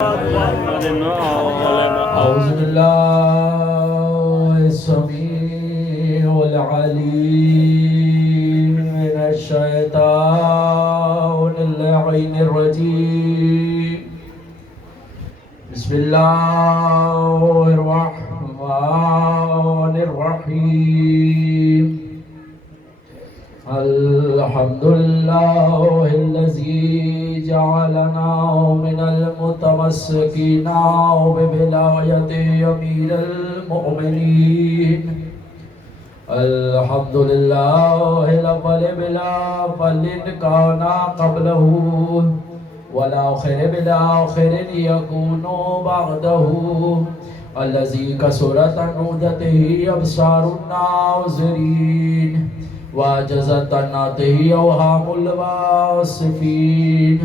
أعوذ بالله السميع العليم من الشيطان اللعين الرجيم. بسم الله الرحمن الرحيم. الحمد لله الذي جعلنا من المتمسكين بولاية أمير المؤمنين. الحمد لله الأول بلا فضل كان قبله والآخر بلا آخر يكون بعده. الذي كسرت عن رؤيته أبصار الناظرين وعجزت عن نطقه أوهام الواصفين.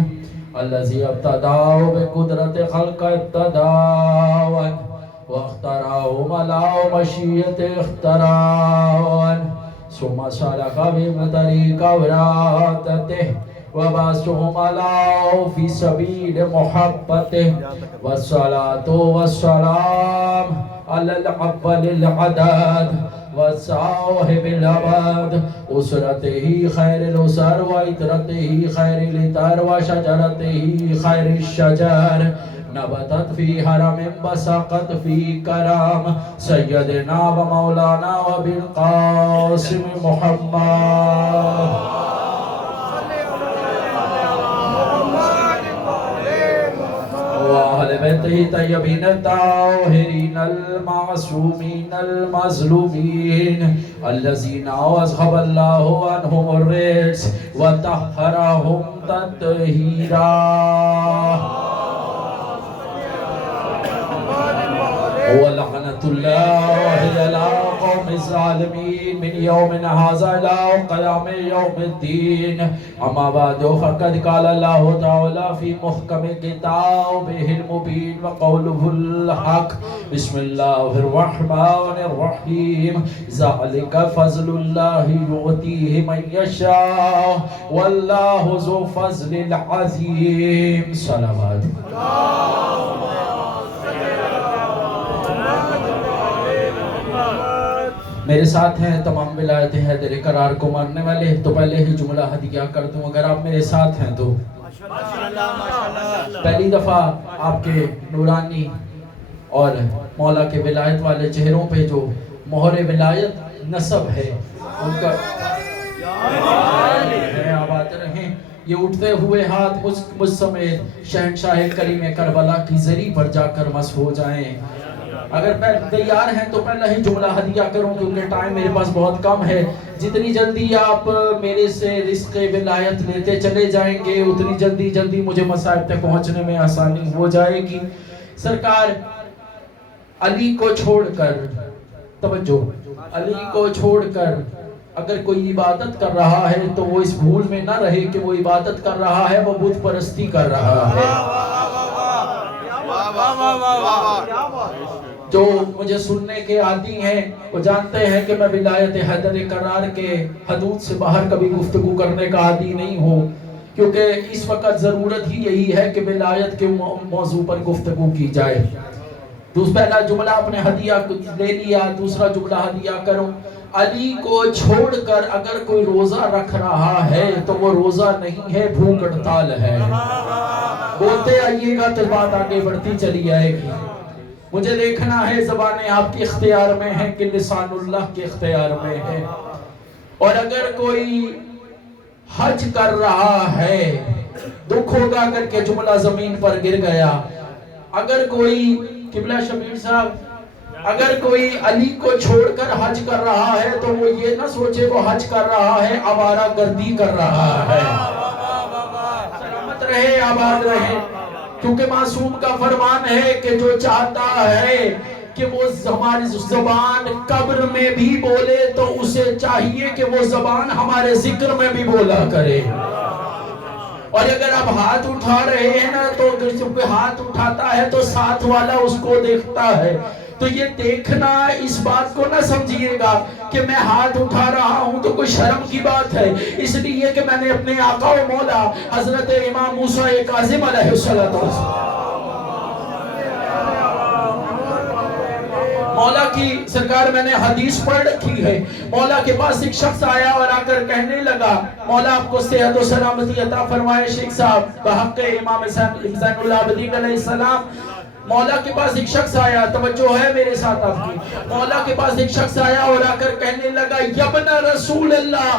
الذي ابتدأه بقدرة خلق ابتداءً واخترعه ملأ مشيئته اختراعًا ثم سلك بهم طريق إرادته وبعثهم ملأ في سبيل محبته. والصلاة والسلام على الأول العدد وصاحب الأبد أسرته خير الأسر وإطرته خير الإطر وشجرته خير الشجر نبتت في حرم بسقت في كرم سيدنا ومولانا وبالقاسم محمد وأهل بيته الطيبين الطاهرين المعصومين المظلومين الذين أذهب الله عنهم الرجس وطهرهم تطهيرا. ولعنة الله على قوم الظالمين من يوم هذا إلى قيام يوم الدين. أما بعد فقد قال الله تعالى في محكم كتابه المبين وقوله الحق. بسم الله الرحمن الرحيم. ذلك فضل الله يؤتيه من يشاء والله ذو فضل العظيم. صلوات. میرے ساتھ ہیں تمام ولایت حیدر قرار کو ماننے والے. تو پہلے ہی جملہ ہدیہ کر دوں اگر آپ میرے ساتھ ہیں تو. پہلی دفعہ آپ کے نورانی اور مولا کے ولایت والے چہروں پہ جو مہر ولایت نسب ہے ان کا آباد رہیں. یہ اٹھتے ہوئے ہاتھ مجھ سمیت شہنشاہ کریم کربلا کی زری پر جا کر مس ہو جائیں. اگر میں تیار ہیں تو پہلا ہی جملہ ہدیہ کروں کیونکہ ٹائم میرے پاس بہت کم ہے. جتنی جلدی آپ میرے سے رزق ولایت لیتے چلے جائیں گے اتنی جلدی مجھے مصائب تک پہنچنے میں آسانی ہو جائے گی. سرکار علی کو چھوڑ کر توجہ علی کو چھوڑ کر اگر کوئی عبادت کر رہا ہے تو وہ اس بھول میں نہ رہے کہ وہ عبادت کر رہا ہے وہ بت پرستی کر رہا ہے. جو مجھے سننے کے عادی ہیں وہ جانتے ہیں کہ میں ولایت حیدر قرار کے حدود سے باہر کبھی گفتگو کرنے کا عادی نہیں ہوں کیونکہ اس وقت ضرورت ہی یہی ہے کہ ولایت کے موضوع پر گفتگو کی جائے. پہلا جملہ اپنے ہدیہ لے لیا. دوسرا جملہ ہدیہ کروں. علی کو چھوڑ کر اگر کوئی روزہ رکھ رہا ہے تو وہ روزہ نہیں ہے بھوک ہڑتال ہے. بولتے آئیے گا تو بات آگے بڑھتی چلی آئے گی. مجھے دیکھنا ہے زبانیں آپ کے اختیار میں ہیں کہ لسان اللہ کے اختیار میں ہے. اور اگر کوئی حج کر رہا ہے دکھ ہوگا اگر کہ جملہ زمین پر گر گیا. اگر کوئی قبلہ شبیر صاحب اگر کوئی علی کو چھوڑ کر حج کر رہا ہے تو وہ یہ نہ سوچے وہ حج کر رہا ہے آوارہ گردی کر رہا ہے. سلامت رہے آباد رہے کیونکہ معصوم کا فرمان ہے کہ جو چاہتا ہے کہ وہ ہماری زبان قبر میں بھی بولے تو اسے چاہیے کہ وہ زبان ہمارے ذکر میں بھی بولا کرے. اور اگر آپ ہاتھ اٹھا رہے ہیں نا تو جب ہاتھ اٹھاتا ہے تو ساتھ والا اس کو دیکھتا ہے. تو یہ دیکھنا اس بات کو نہ سمجھیے گا کہ میں ہاتھ اٹھا رہا ہوں تو کوئی شرم کی بات ہے، اس لیے کہ میں نے اپنے آقا و مولا حضرت امام موسیٰ کاظم علیہ السلام کی سرکار میں نے حدیث پڑھ رکھی ہے، مولا کے پاس ایک شخص آیا اور آ کر کہنے لگا، مولا آپ کو صحت و سلامتی عطا فرمائے شیخ صاحب، بحق امام زین العابدین علیہ السلام۔ مولا کے پاس ایک شخص آیا، توجہ ہے میرے ساتھ آپ کی، مولا کے پاس ایک شخص آیا اور آ کر کہنے لگا، یبن رسول اللہ،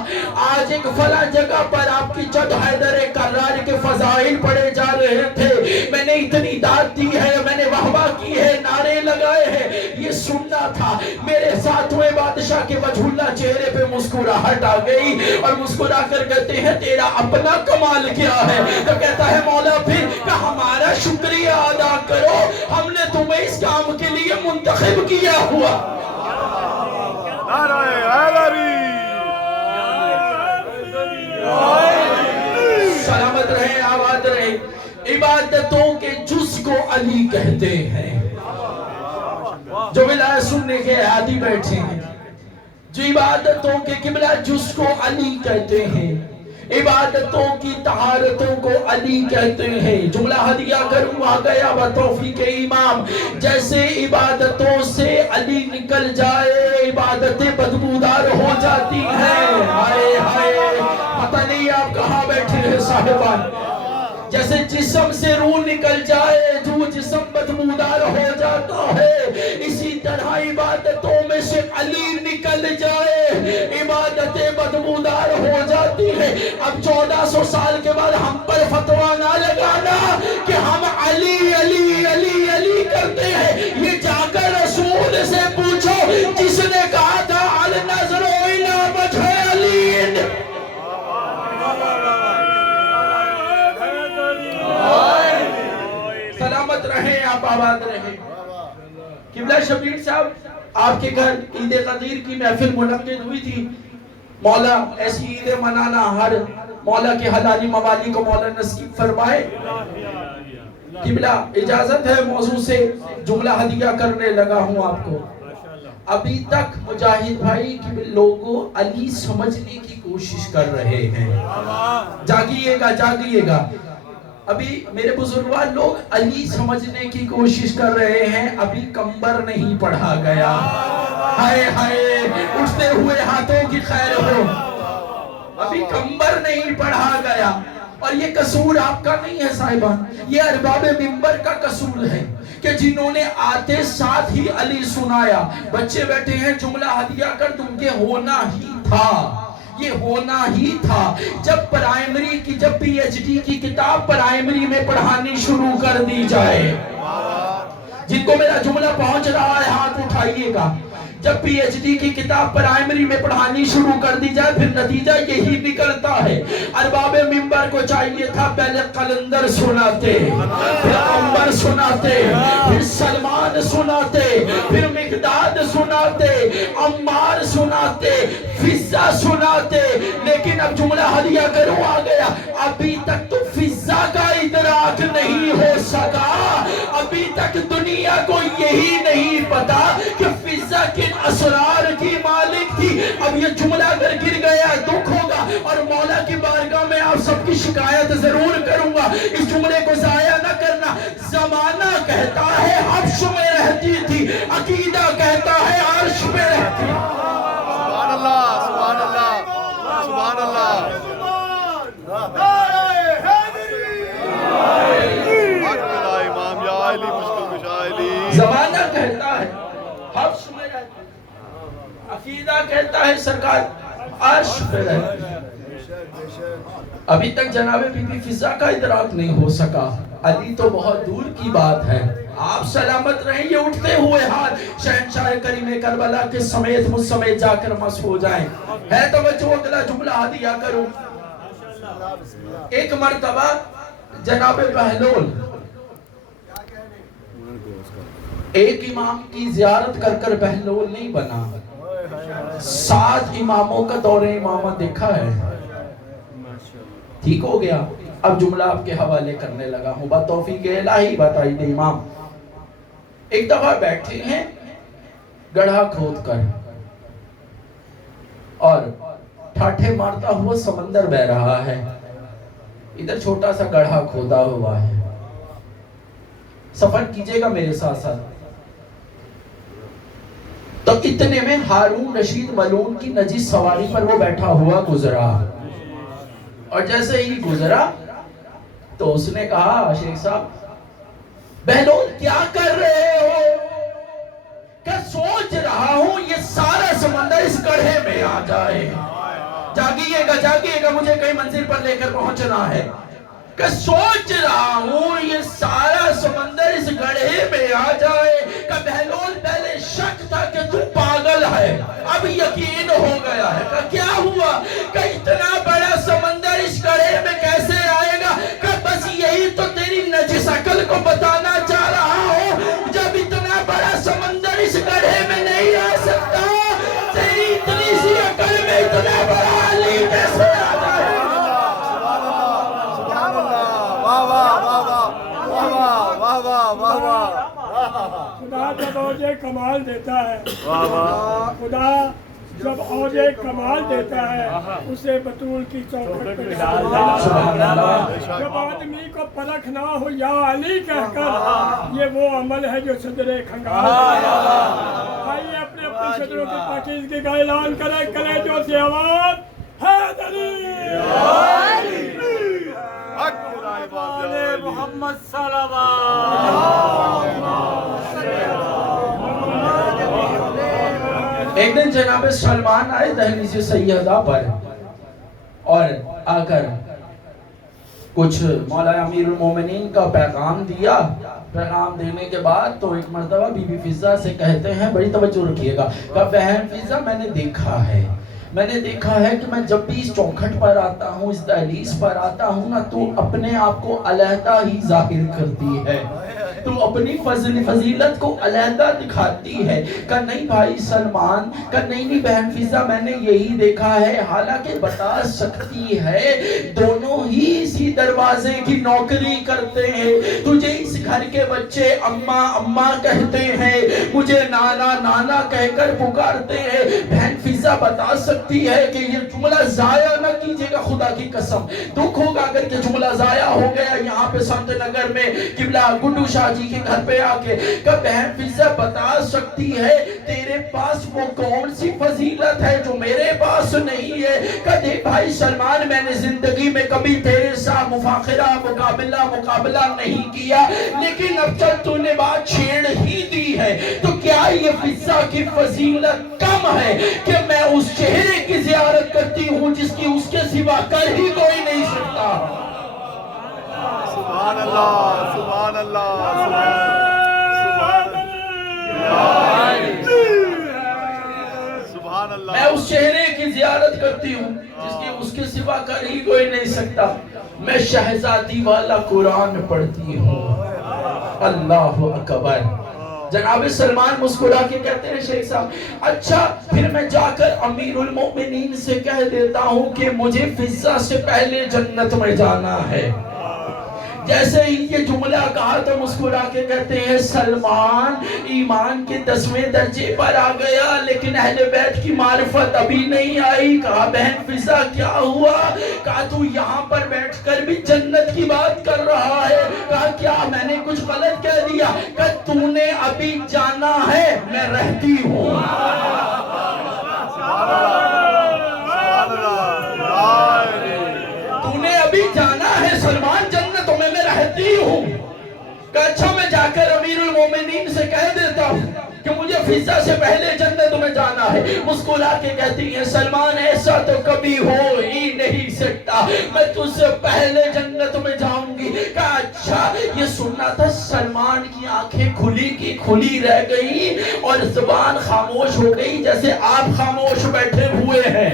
آج ایک فلاں جگہ پر آپ کی جد حیدر کرار کے فضائل پڑھے جا رہے تھے، میں نے اتنی داد دی ہے، میں نے واہ کی ہے، نعرے لگائے ہیں، یہ سننا تھا۔ میرے ساتویں بادشاہ کے وجہ اللہ چہرے پہ مسکراہٹ آ گئی اور مسکرا کر کہتے ہیں تیرا اپنا کمال کیا ہے؟ تو کہتا ہے مولا پھر کہ ہمارا شکریہ ادا کرو، ہم نے تمہیں اس کام کے لیے منتخب کیا ہوا۔ نعرہ حیدری، سلامت رہے، آباد رہے۔ عبادتوں کے جز کو علی کہتے ہیں، جو ولایت سننے کے عادی بیٹھے ہیں، جو عبادتوں کے قبلہ جز کو علی کہتے ہیں، عبادتوں کی طہارتوں کو علی کہتے ہیں۔ جملہ ہدیہ کروں آ گیا بتوفیق امام، جیسے عبادتوں سے علی نکل جائے عبادتیں بدبودار ہو جاتی ہیں۔ ہائے ہائے، پتہ نہیں آپ کہاں بیٹھے ہیں صاحبان، جیسے جسم سے روح نکل جائے جو جسم بدبودار ہو جاتا ہے، اسی طرح عبادتوں میں سے علی نکل جائے عبادتیں بدبودار ہو جاتی ہیں۔ اب 1400 سال کے بعد ہم پر فتویٰ نہ لگانا کہ ہم علی علی علی علی کرتے ہیں، یہ جا کر رسول سے پوچھو جس نے کہا تھا النظر الی وجہ علی۔ سلامت رہیں، آپ آباد رہیں۔ قبلہ شبیر صاحب، آپ کے گھر عید قدیر کی محفل منعقد ہوئی تھی، مولا ایسی عید منانا ہر مولا کے حلالی موالی کو مولا نصیب فرمائے۔ قبلہ اجازت ہے موضوع سے جملہ ہدیہ کرنے لگا ہوں آپ کو۔ ابھی تک مجاہد بھائی کے لوگوں علی سمجھنے کی کوشش کر رہے ہیں، جاگیے گا جاگیے گا، ابھی میرے بزرگوار لوگ علی سمجھنے کی کوشش کر رہے ہیں، ابھی کمبر نہیں پڑھا گیا۔ ہائے ہائے، اٹھتے ہوئے ہاتھوں کی خیر ہو، ابھی کمبر نہیں پڑھا گیا۔ اور یہ قصور آپ کا نہیں ہے صاحبان، یہ ارباب منبر کا قصور ہے کہ جنہوں نے آتے ساتھ ہی علی سنایا۔ بچے بیٹھے ہیں، جملہ ہدیہ کر دوں کہ ہونا ہی تھا، یہ ہونا ہی تھا۔ جب پرائمری کی، جب پی ایچ ڈی کی کتاب پرائمری میں پڑھانی شروع کر دی جائے، جن کو میرا جملہ پہنچ رہا ہے ہاتھ اٹھائیے گا، جب پی ایچ ڈی کی کتاب پرائمری میں پڑھانی شروع کر دی جائے پھر نتیجہ یہی نکلتا ہے۔ ارباب منبر کو چاہیے تھا پہلے قلندر سناتے، پھر عمر سناتے، پھر سلمان سناتے، پھر مقداد سناتے، عمار سناتے، فضہ سناتے، لیکن اب جملہ ہدیہ کروں آ گیا، ابھی تک تو فضہ کا ادراک نہیں ہو سکا، ابھی تک دنیا کو یہی نہیں پتا کہ فضہ کن اسرار کی مالک تھی۔ اب یہ جملہ اگر گر گیا دکھ ہوگا، اور مولا کی بارگاہ میں آپ سب کی شکایت ضرور کروں گا، اس جملے کو ضائع نہ کرنا۔ زمانہ کہتا ہے حبش میں رہتی تھی، عقیدہ کہتا ہے عرش میں رہتی۔ سبحان اللہ، سبحان اللہ، سبحان اللہ۔ امام یا علی مشکل کشا علی۔ زمانہ کہتا ہے حبش میں رہتی، عقیدہ کہتا ہے سرکار عرش پہ رہتی۔ ابھی تک جناب بی بی فضہ کا ادراک نہیں ہو سکا، علی تو بہت دور کی بات ہے۔ آپ سلامت رہیں، یہ اٹھتے ہوئے ہاتھ شہنشاہ کریم کربلا کے سمیت مجھ سمیت جا کر مس ہو جائیں۔ ہے توجہ، اگلا جملہ ہدیہ کروں۔ ایک مرتبہ جناب بہلول ایک امام کی زیارت کر کر بہلول نہیں بنا، 7 اماموں کا دور امامت دیکھا ہے، ٹھیک ہو گیا۔ اب جملہ آپ کے حوالے کرنے لگا ہوں، بات توفیق الہی، بتائی دے امام۔ ایک دفعہ بیٹھے ہیں گڑھا کھود کر، اور ٹھاٹھے مارتا ہوا سمندر بہ رہا ہے، ادھر چھوٹا سا گڑھا کھودا ہوا ہے۔ سفر کیجئے گا میرے ساتھ ساتھ۔ تو اتنے میں ہارون رشید ملعون کی نجس سواری پر وہ بیٹھا ہوا گزرا، اور جیسے ہی گزرا تو اس نے کہا شیخ صاحب بہلول کیا کر رہے ہو؟ کہ سوچ رہا ہوں یہ سارا سمندر اس گڑھے میں آ جائے، جاگیے گا مجھے کئی منزل پر لے کر پہنچنا ہے، کہ سوچ رہا ہوں یہ سارا سمندر اس گڑھے میں آ جائے۔ کہ بہلول پہلے شک تھا کہ تو پاگل ہے، اب یقین ہو گیا ہے۔ کہ کیا ہوا؟ کہ اتنا بڑا سمندر اس گڑھے میں کیسے آئے گا؟ کہ بس یہی تو تیری نجس عقل کو بتانا چاہ رہا ہوں، جب اتنا بڑا سمندر اس گڑھے میں نہیں آ سکتا، تیری اتنی سی عقل میں اتنا بڑا علی کیسے آ جائے؟ خدا جب اوجے کمال دیتا ہے، خدا جب اوجے کمال دیتا ہے اسے بطول کی چوکھٹ پہ ڈالتا ہے۔ جب آدمی کو پرکھ نہ ہو یا علی کہہ کر، یہ وہ عمل ہے جو صدر کھنگال ہے۔ آئیے اپنے اپنے صدروں کی پاکیزگی کا اعلان کریں، کلیجوں سے آواز حیدری محمد ایک دن جناب سلمان آئے دہلیز سیدہ پر اور آ کر کچھ مولا امیر المومنین کا پیغام دیا۔ پیغام دینے کے بعد تو ایک مرتبہ بی بی فضہ سے کہتے ہیں، بڑی توجہ رکھیے گا، کہ بہن فضہ میں نے دیکھا ہے کہ میں جب بھی اس چوکھٹ پر آتا ہوں، اس دہلیز پر آتا ہوں نا، تو اپنے آپ کو علیحدہ ہی ظاہر کرتی ہے، تو اپنی فضیلت کو علیحدہ دکھاتی ہے۔ کہ نہیں بھائی سلمان، کہ نہیں بہن فضہ میں نے یہی دیکھا ہے، حالانکہ بتا سکتی ہے دونوں ہی اسی دروازے کی نوکری کرتے ہیں، تجھے اس گھر کے بچے اماں اماں کہتے ہیں، مجھے نانا نانا کہہ کر پکارتے ہیں۔ بہن فضہ بتا سکتی ہے کہ یہ جملہ ضائع نہ کیجئے گا، خدا کی قسم دکھ ہوگا اگر یہ جملہ ضائع ہو گیا یہاں پہ سنت نگر میں قبلہ گڈو شاہ جی کے گھر پہ آ کے۔ کہ بہن فضہ بتا سکتی ہے تیرے پاس وہ کون سی فضیلت ہے جو میرے پاس نہیں ہے؟ کہ دیکھ بھائی سلمان، میں نے زندگی میں کبھی تیرے ساتھ مفاخرہ مقابلہ نہیں کیا، لیکن اب جب تو نے بات چھیڑ ہی دی ہے تو کیا یہ فضہ کی فضیلت کم ہے کہ میں اس چہرے کی زیارت کرتی ہوں جس کی اس کے سوا کر ہی کوئی نہیں سکتا؟ سبحان اللہ، سبحان اللہ، سبحان اللہ۔ میں اس چہرے کی زیارت کرتی ہوں جس کی اس کے سوا کر ہی کوئی نہیں سکتا۔ میں شہزادی والا قرآن پڑھتی ہوں۔ اللہ اکبر۔ جناب سلمان مسکرا کے کہتے ہیں شیخ صاحب اچھا پھر میں جا کر امیر المؤمنین سے کہہ دیتا ہوں کہ مجھے فضہ سے پہلے جنت میں جانا ہے۔ جیسے ہی یہ جملہ کہا تو مسکرا کے کہتے ہیں سلمان ایمان کے 10ویں درجے پر آ گیا لیکن اہل بیت کی معرفت ابھی نہیں آئی۔ کہا بہن فضہ کیا ہوا؟ کہا تو یہاں پر بیٹھ کر بھی جنت کی بات کر رہا ہے۔ کہا کیا میں نے کچھ غلط کہہ دیا؟ کہ تو نے ابھی جانا ہے میں رہتی ہوں۔ تو نے ابھی جانا ہے سلمان، جنت میں رہتی ہوں۔ کہ اچھا میں جا کر امیر المومنین سے کہہ دیتا ہوں کہ مجھے فضہ سے پہلے جنت میں جانا ہے۔ مسکرا کے کہتی ہیں سلمان ایسا تو کبھی ہو ہی نہیں سکتا، میں تجھ سے پہلے جنت میں جاؤں گی۔ کہا اچھا یہ سننا تھا۔ سلمان کی آنکھیں کھلی کی کھلی رہ گئی اور زبان خاموش ہو گئی، جیسے آپ خاموش بیٹھے ہوئے ہیں،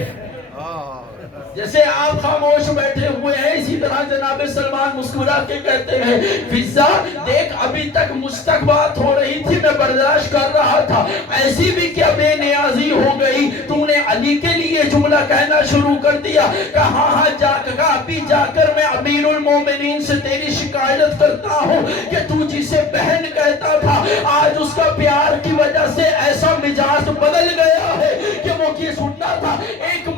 جیسے آپ خاموش بیٹھے ہوئے ہیں اسی طرح جناب سلمان مسکرا کے کہتے ہیں فضہ دیکھ ابھی تک مجھ تک بات ہو رہی تھی، میں برداشت کر رہا تھا، ایسی بھی کیا بے نیازی ہو گئی؟ تو نے علی کے لیے جملہ کہنا شروع کر دیا۔ کہا ہاں جا کر ابھی جا کر میں امیر المومنین سے تیری شکایت کرتا ہوں کہ تو جسے بہن کہتا تھا آج اس کا پیار کی وجہ سے ایسا مزاج بدل گیا ہے کہ وہ یہ سننا تھا۔ ایک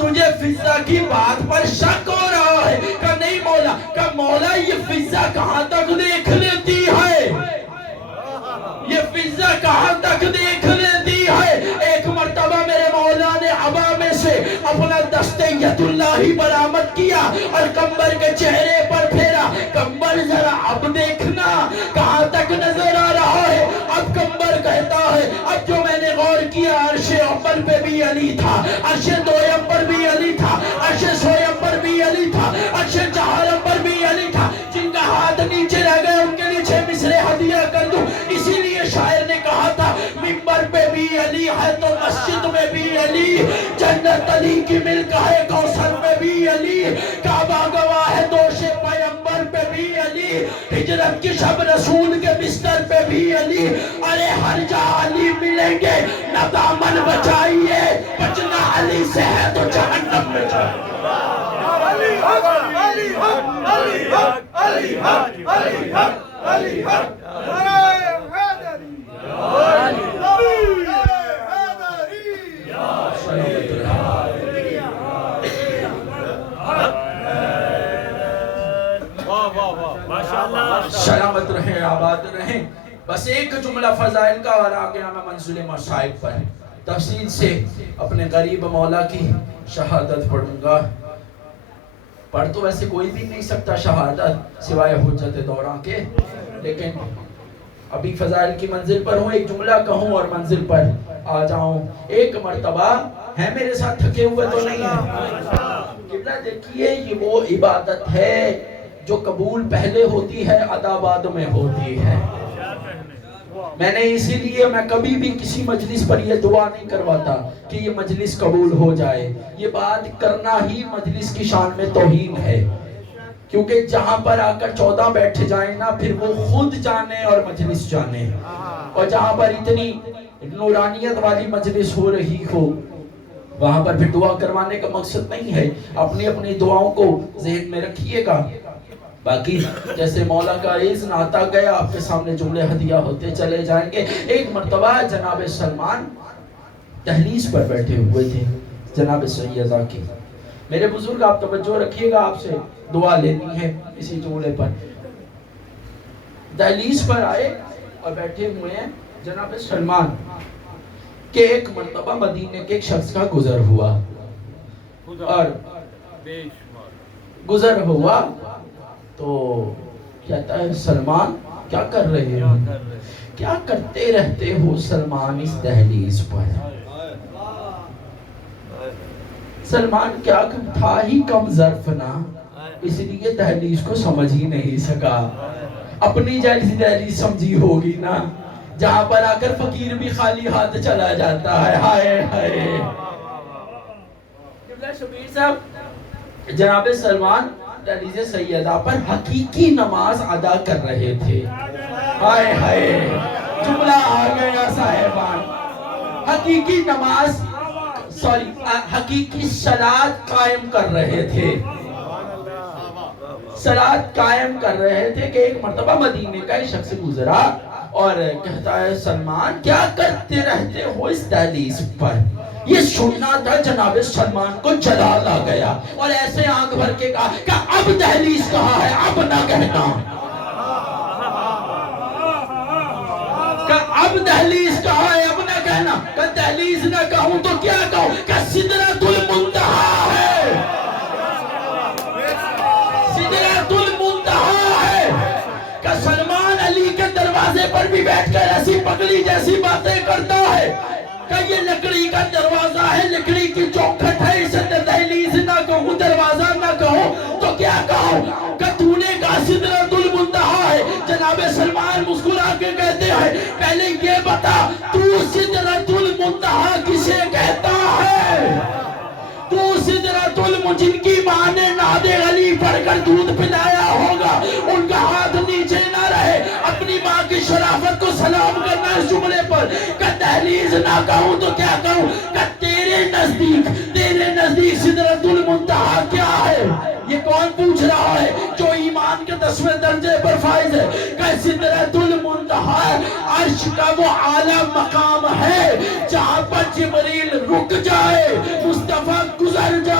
تجھے فضا کی بات پر شک ہو رہا ہے؟ کہ نہیں مولا، کہ مولا یہ فضا کہاں تک دیکھ لیتی ہے، یہ فضا کہاں تک دیکھ لیتی ہے۔ ایک مرتبہ میرے مولا نے عبا میں سے اپنا دست ید اللہ برآمد کیا اور کمبر کے چہرے پر پھیرا۔ کمبر ذرا اب دیکھنا کہاں تک نظر آ رہا ہے۔ اب کمبر کہتا ہے اب جو میں نے غور کیا، عرش اول پہ بھی علی تھا، عرش دویم پر بھی علی تھا، عرش سویم پر بھی علی تھا، عرش چہارم پر بھی علی تھا۔ جن کا ہاتھ نیچے رہ گئے ان کے لیے 6 مصرے ہدیہ کر دوں۔ اسی لیے شاعر نے کہا تھا منبر پہ بھی علی ہے تو مسجد میں بھی علی، جنت علی کی ملک ہے، کوثر میں بھی علی، کعبہ گواہ ہے دوش پیغمبر پہ بھی علی، ہجرت کی شب رسول کے بستر پہ بھی علی۔ ارے ہر جا علی ملیں گے، نہ دامن بچائیے، بچنا علی سے ہے تو جہنم میں جائیے۔ علی حق، علی حق، علی حق، علی حق، علی حق، علی حق۔ سلامت رہیں، آباد رہیں۔ بس ایک جملہ فضائل کا اور آگے میں منزل مصائب پر تفصیل سے اپنے غریب مولا کی شہادت پڑھوں گا۔ پڑھ تو ویسے کوئی بھی نہیں سکتا شہادت سوائے حجت دوراں کے، لیکن ابھی فضائل کی منزل پر ہوں، ایک جملہ کہوں اور منزل پر آ جاؤں۔ ایک مرتبہ ہے میرے ساتھ تھکے ہوئے تو نہیں ہے؟ قبلہ دیکھیے یہ وہ عبادت ہے جو قبول پہلے ہوتی ہے ادا بعد میں ہوتی ہے۔ میں نے اسی لیے میں کبھی بھی کسی مجلس پر یہ دعا نہیں کرواتا کہ یہ مجلس قبول ہو جائے۔ یہ بات کرنا ہی مجلس کی شان میں توہین ہے، کیونکہ جہاں پر آ کر 14 بیٹھ جائیں نا پھر وہ خود جانے اور مجلس جانے، اور جہاں پر اتنی نورانیت والی مجلس ہو رہی ہو وہاں پر پھر دعا کروانے کا مقصد نہیں ہے۔ اپنی اپنی دعاؤں کو ذہن میں رکھیے گا۔ باقی جیسے مولا کا اذن آتا گیا آپ کے سامنے جملے ہدیہ ہوتے چلے جائیں گے۔ ایک مرتبہ جناب سلمان دہلیز پر بیٹھے ہوئے تھے جناب سیدہ کی۔ میرے بزرگ آپ توجہ رکھیے گا، آپ سے دعا لینی ہے اسی جملے پر۔ دہلیز پر آئے اور بیٹھے ہوئے ہیں جناب سلمان کہ ایک مرتبہ مدینے کے ایک شخص کا گزر ہوا، اور گزر ہوا تو کہتا ہے سلمان کیا کر رہے ہو، کیا کرتے رہتے ہو سلمان اس دہلیز پر؟ سلمان کیا تھا ہی کم ظرف نا، اس لیے دہلیز کو سمجھ ہی نہیں سکا۔ اپنی جیسی دہلیز سمجھی ہوگی نا جہاں پر آ کر فقیر بھی خالی ہاتھ چلا جاتا ہے۔ ہائے ہائے قبلہ شبیر صاحب جناب سلمان دہلیز سیدہ پر حقیقی نماز ادا کر رہے تھے۔ ہائے ہائے جملہ آ گیا صاحبان، حقیقی نماز حقیقی صلاۃ قائم کر رہے تھے، صلاۃ قائم کر رہے تھے کہ ایک مرتبہ مدینے کا ایک شخص گزرا اور کہتا ہے سلمان کیا کرتے رہتے ہو اس دہلیز پر؟ یہ سننا تھا جناب سلمان کو جلال آ گیا اور ایسے آنکھ بھر کے کہا کہ اب دہلیز کہاں ہے، اب نہ کہنا، کہ اب دہلیز کہاں ہے، اب نہ کہنا، کہ دہلیز نہ کہوں تو کیا کہوں، کہ سدرۃ المنتہا ہے، سدرۃ المنتہا ہے، کہ سلمان علی کے دروازے پر بھی بیٹھ کر ایسی پگلی جیسی باتیں کرتا ہے کہ یہ لکڑی کا دروازہ ہے، لکڑی کی چوکھٹ ہے، اسے دہلیز نہ کہوں، دروازہ نہ کہوں تو کیا کہوں، کہ تو نے کہا سدرۃ المنتہا ہے۔ جناب سلمان مسکرا کے کہتے ہیں پہلے یہ بتا تو سدرۃ المنتہا کسے کہتا ہے؟ تو سدرۃ جن کی ماں نے ناد علی پڑھ کر دودھ پلایا ہوگا ان کا ہاتھ نیچے نہ رہے، اپنی ماں کی شرافت کو سلام کرنا اس جملے پر، کہ دہلیز نہ کہوں تو کیا کہوں، کہ تیرے نزدیک سدرۃ المنتہا کیا ہے؟ یہ کون پوچھ رہا ہے؟ جو ایمان کے 10ویں درجے پر فائز ہے، کہ سدرۃ المنتہا عرش کا وہ اعلیٰ مقام ہے جہاں پر جبریل رک جائے، مصطفیٰ گزر جائے،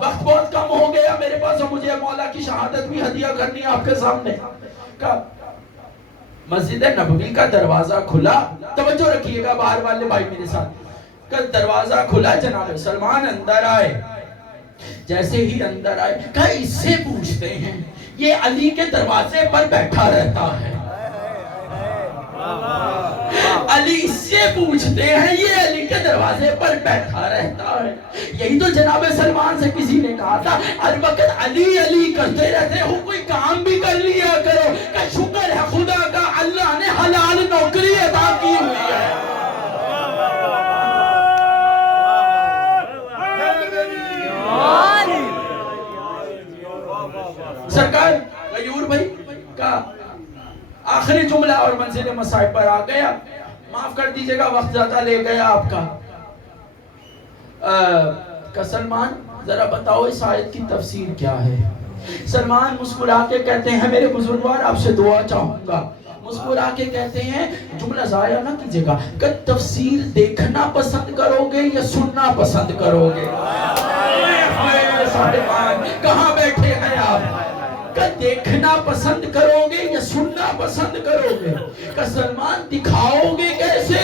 وقت بہت کم ہو گیا میرے پاس اور مجھے مولا کی شہادت بھی ہدیہ کرنی ہے آپ کے سامنے. مسجد نبوی کا دروازہ کھلا, توجہ رکھیے گا باہر والے بھائی میرے ساتھ, کہ دروازہ کھلا, جناب سلمان اندر آئے. جیسے ہی اندر آئے کہا اس سے پوچھتے ہیں یہ علی کے دروازے پر بیٹھا رہتا ہے. علی اس سے پوچھتے ہیں یہ علی کے دروازے پر بیٹھا رہتا ہے. یہی تو جناب سلمان سے کسی نے کہا تھا ہر وقت علی علی کرتے رہتے ہو, کوئی کام بھی کر لیا کرو. کہ شکر ہے خدا کا اللہ نے حلال نوکری عطا کی ہوئی ہے. سرکار غیور بھائی کا آخری جملہ اور منزل مصائب پر آ گیا. معاف کر دیجئے گا وقت زیادہ لے گیا آپ کا. کہ سلمان ذرا بتاؤ اس آیت کی تفسیر کیا ہے. سلمان مسکرا کے کہتے ہیں میرے بزرگوار آپ سے دعا چاہوں گا. مسکرا کے کہتے ہیں جملہ ضائع نہ کیجئے گا, کہ تفسیر دیکھنا پسند کرو گے یا سننا پسند کرو گے. کہاں بیٹھے ہیں آپ؟ کہ دیکھنا پسند کرو گے یا سننا پسند کرو گے. کہ سلمان دکھاؤ گے کیسے؟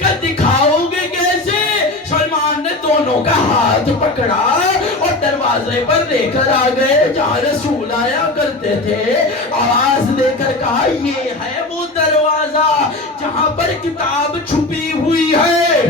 کہ دکھاؤ گے کیسے؟ سلمان نے دونوں کا ہاتھ پکڑا اور دروازے پر لے کر آ گئے جہاں رسول آیا کرتے تھے. آواز دے کر کہا یہ ہے وہ دروازہ جہاں پر کتاب چھپی ہوئی ہے,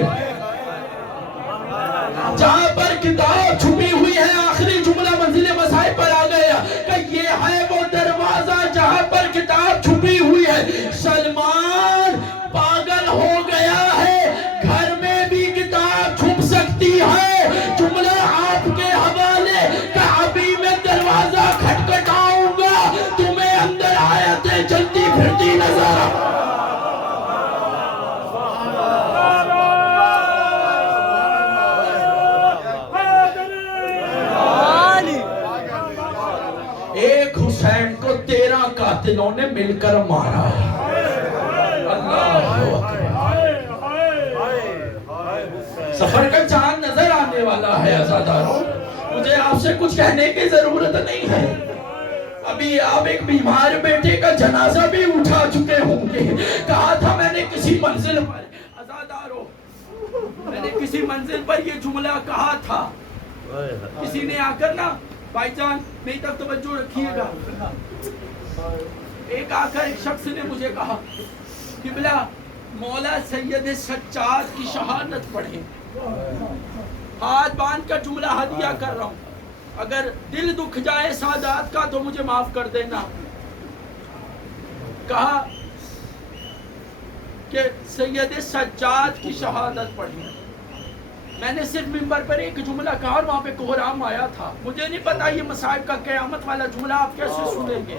جہاں پر کتاب چھپی ہوئی ہے. آخری جملہ منزل مصائب پر آ گیا کہ یہ ہے وہ دروازہ جہاں پر کتاب چھپی ہوئی ہے. سلمان پاگل ہو گیا ہے, گھر میں بھی کتاب چھپ سکتی ہے. جملہ آپ کے حوالے کہ ابھی میں دروازہ کھٹکھٹاؤں گا, تمہیں اندر آیتیں چلتی پھرتی نظر حسین کو 13 قاتلوں نے مل کر مارا. اللہ سفر کا چاند نظر آنے والا ہے. عزاداروں مجھے آپ سے کچھ کہنے کی ضرورت نہیں ہے. ابھی آپ ایک بیمار بیٹے کا جنازہ بھی اٹھا چکے ہوں گے. کہا تھا میں نے کسی منزل پر, عزاداروں میں نے کسی منزل پر یہ جملہ کہا تھا. کسی نے آ کر نا بھائی جان میری طرف توجہ رکھیے گا, ایک آ کر ایک شخص نے مجھے کہا قبلہ مولا سید سجاد کی شہادت پڑھیں. ہاتھ باندھ کر جملہ ہدیہ کر رہا ہوں, اگر دل دکھ جائے سادات کا تو مجھے معاف کر دینا. کہا کہ سید سجاد کی شہادت پڑھیں. میں نے صرف منبر پر ایک جملہ کہا اور وہاں پہ کوہرام آیا تھا. مجھے نہیں پتا یہ مصائب کا قیامت والا جملہ آپ کیسے سنیں گے.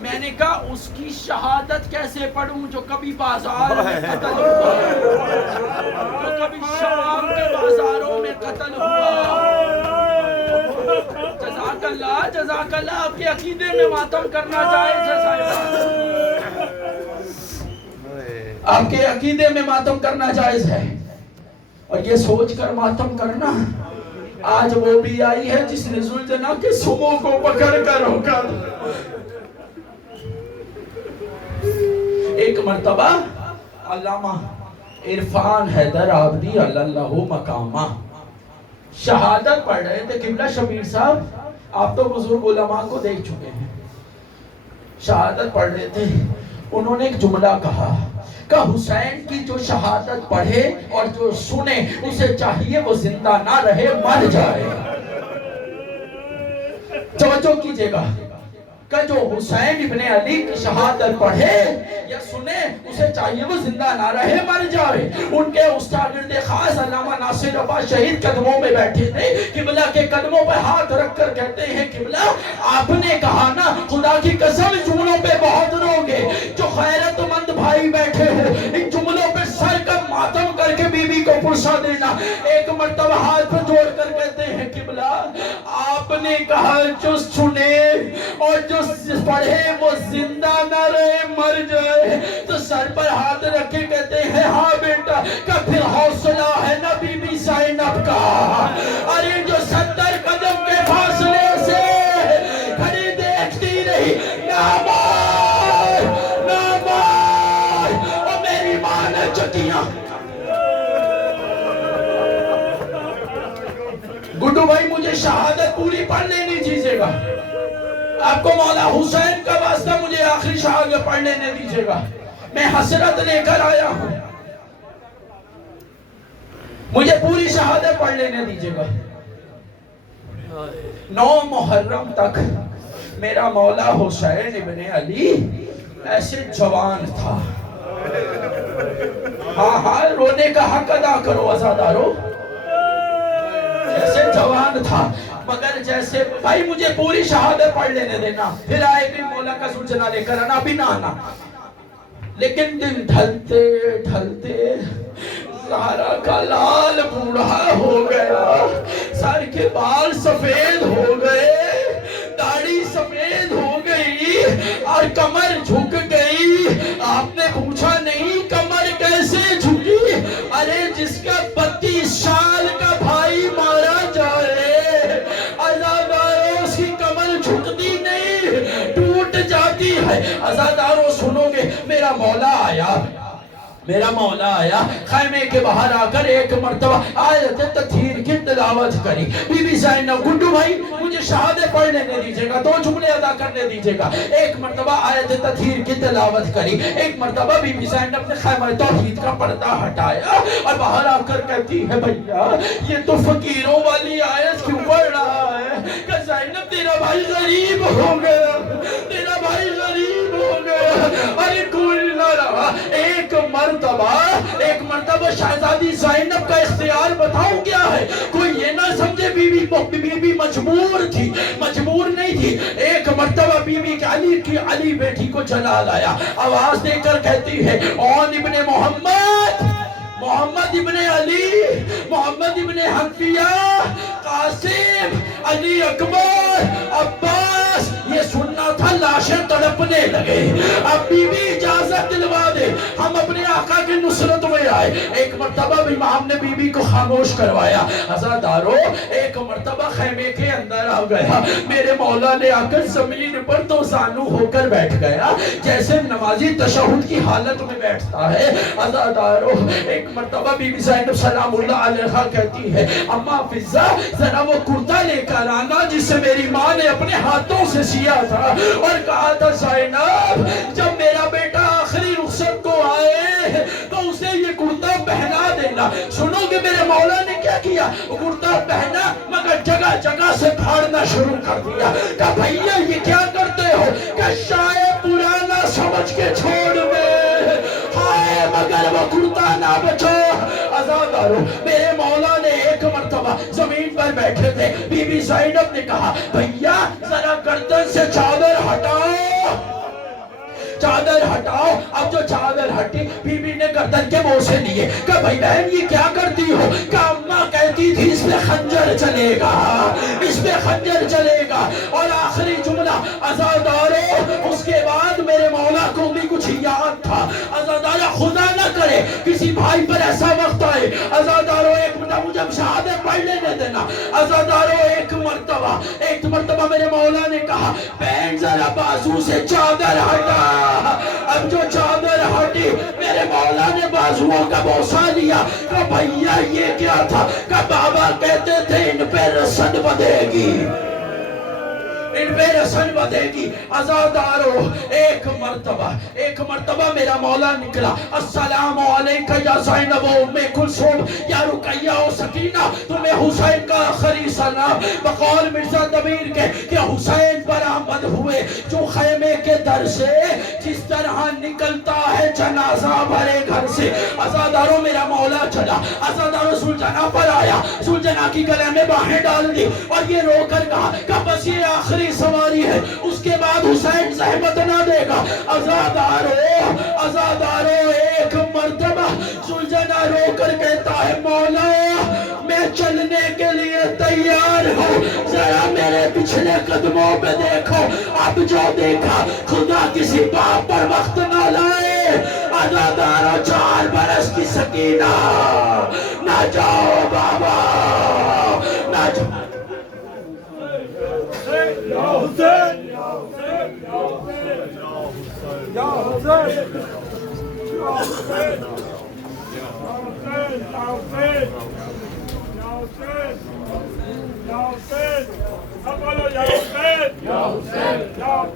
میں نے کہا اس کی شہادت کیسے پڑھوں جو کبھی بازار میں قتل ہوا, جو کبھی شام کے بازاروں میں قتل ہوا. جزاک اللہ, جزاک اللہ. آپ کے عقیدے میں ماتم کرنا جائز ہے صاحب, آپ کے عقیدے میں ماتم کرنا جائز ہے. اور یہ سوچ کر ماتم کرنا آج وہ بھی آئی ہے جس نے ذوالجلال کے سموں کو پکڑ کر روکا. ایک مرتبہ علامہ عرفان حیدر آبادی اللہ مقامہ شہادت پڑھ رہے تھے. قبلہ شبیر صاحب آپ تو بزرگ علماء کو دیکھ چکے ہیں. شہادت پڑھ رہے تھے, انہوں نے ایک جملہ کہا کہ حسین کی جو شہادت پڑھے اور جو سنے اسے چاہیے وہ زندہ نہ رہے, مر جائے. توجہ کیجئے گا کہ جو حسین ابن علی کی شہادت پڑھے یا سنے اسے چاہیے وہ زندہ نہ رہے, مر جائے. ان کے استاد خاص علامہ ناصر عباس شہید قدموں میں بیٹھے تھے. قبلہ کے قدموں پر ہاتھ رکھ کر کہتے ہیں قبلہ آپ نے کہا نا خدا کی قسم جملوں پہ بہت روگے. جو خیرت مند بھائی بیٹھے ہو ان جملوں پہ سر کا ماتم کر کے بی بی کو پرسا بھروسہ دینا. ایک مرتبہ ہاتھ پہ جوڑ کر کہتے ہیں قبلہ آپ نے کہا جو سنے اور جو پڑھے وہ زندہ نہ رہے مر جائے. تو سر پر ہاتھ رکھے کہتے ہیں ہاں بیٹا کہ پھر حوصلہ ہے نا بی بی زینب کا. ارے جو 70 قدم کے فاصلے سے کھڑی دیکھتی رہی نہ مار اور میری ماں نے چکیاں. گڈو بھائی مجھے شہادت پوری پڑھ لینی دیجیے گا. آپ کو مولا حسین کا واسطہ مجھے آخری شہادت پڑھ لینے دیجیے گا. میں حسرت لے کر آیا ہوں. مجھے پوری شہادت پڑھ لینے دیجیے گا. 9 محرم تک میرا مولا حسین ابن علی ایسے جوان تھا. ہاں رونے کا حق ادا کرو عزادارو. جیسے جوان تھا مگر جیسے بھائی مجھے پوری شہادت پڑھ لینے دینا پھر آئے گی مولا کا سلجنا لے کر آنا بھی نہ آنا. لیکن دن ڈھلتے ڈھلتے زہرا کا لال بوڑھا ہو گیا. سر کے بال سفید ہو گئے, داڑھی سفید ہو گئی اور کمر جھک گئی. آپ نے پوچھا نہیں کمر کیسے جھکی؟ ارے جس کا 32 سال کا بھائی مارا جائے عزاداروں اس کی کمر جھکتی نہیں ٹوٹ جاتی ہے. عزاداروں سنو گے میرا مولا آیا خیمے کے باہر آ کر ایک مرتبہ آیت تطہیر کی تلاوت کری. بی بی زینب گڈو بھائی مجھے شہادت پڑھ لینے دیجیے گا, 2 جملے ادا کرنے دیجیے گا. ایک مرتبہ آیت تطہیر کی تلاوت کری. ایک مرتبہ بی بی زینب نے خیمہ توحید کا پردہ ہٹایا اور باہر آ کر کہتی ہے بھیا یہ تو فقیروں والی آیت کیوں پڑھ رہا ہے کہ زینب تیرا بھائی غریب ہو گیا, تیرا بھائی غریب ہو گیا. ارے کوئی نہ رہا. ایک مرتبہ شہزادی زینب کا اختیار بتاؤں کیا ہے. کوئی یہ نہ سمجھے بی بی مجبور تھی, مجبور نہیں تھی. ایک مرتبہ بی بی کی علی بیٹی کو جلا لایا. آواز دے کر کہتی ہے اون ابن محمد ابن علی, محمد ابن حنفیہ, قاسم, علی اکبر, عباس. یہ سننا تھا لاشیں تڑپنے لگے. اب بی بی اجازت دلوا دے ہم اپنے آقا کی نصرت میں آئے. ایک مرتبہ امام نے بی بی کو خاموش کروایا. عزادارو ایک مرتبہ خیمے کے اندر آ گیا. میرے مولا نے آ کر زمین پر تو زانو ہو کر بیٹھ گیا جیسے نمازی تشہد کی حالت میں بیٹھتا ہے. عزادارو ایک مرتبہ بی بی زینب سلام اللہ علیہا کہتی ہے اماں فضہ ذرا وہ کرتا لے کر آنا جسے میری ماں نے اپنے ہاتھوں سے سیا تھا اور کہا تھا زینب جب میرا بیٹا آخری رخصت کو آئے تو اسے یہ کرتا پہنا دینا. سنو کہ میرے مولا نے کیا کیا, کرتا پہنا مگر جگہ جگہ سے پھاڑنا شروع کر دیا. کہا بھئیہ یہ کیا کرتے ہو؟ کہ شاید پرانا سمجھ کے چھوڑ میں ہائے مگر وہ کرتا نہ بچو. عزادارو میرے مولا نے ایک مرتبہ زمین پر بیٹھے تھے. بی بی زینب نے کہا بھئیہ ذرا گردن سے چادر ہٹاؤ. اب جو چادر ہٹی بی بی نے گردن کے بوسے لیے. کہ بھائی بہن یہ کیا کرتی ہو؟ کہ اماں کہتی تھی اس پہ خنجر چلے گا, اس پہ خنجر چلے گا. اور آخری جملہ عزادارو اس کے بعد میرے مولا کو بھی کچھ یاد تھا. عزادارو خدا نہ کرے کسی بھائی پر ایسا وقت آئے. عزادارو ایک مرتبہ مجھے شہادت پڑھ لینے دینا. عزادارو ایک مرتبہ میرے مولا نے کہا بہن ذرا بازو سے چادر ہٹا. اب جو چادر ہٹی میرے مولا نے بازوؤں کا بوسہ لیا. کہ بھئیہ یہ کیا تھا؟ کہ بابا کہتے تھے ان پہ رسن بدے گی, ان پہ رسن بدے گی. عزادارو ایک مرتبہ میرا مولا نکلا. السلام علیکہ یا زینب و ام کلثوم یا رقیہ و سکینہ تمہیں حسین کا آخری سلام. بقول مرزا دبیر کے کہ حسین پر آمد ہوئے جو خیمے کے در سے جس طرح نکلتا ہے جنازہ بھرے گھر سے. عزادارو میرا مولا چلا. عزادارو سلجنا پر آیا, سلجنا کی گلے میں باہیں ڈال دی اور یہ رو کر کہا کہ بس یہ آخری سواری ہے, اس کے بعد حسین زحمت نہ دے گا. عزادارو ایک مرتبہ سلجنا رو کر کہتا ہے مولا میں چلنے کے لیے تیار ہوں، ذرا میرے پچھلے قدموں پہ دیکھو، اب جو دیکھا خدا کسی باپ پر وقت نہ لائے، عزادارو 4 برس کی سکینہ، نہ جاؤ بابا نہ جاؤ۔ یا حسین یا حسین Now,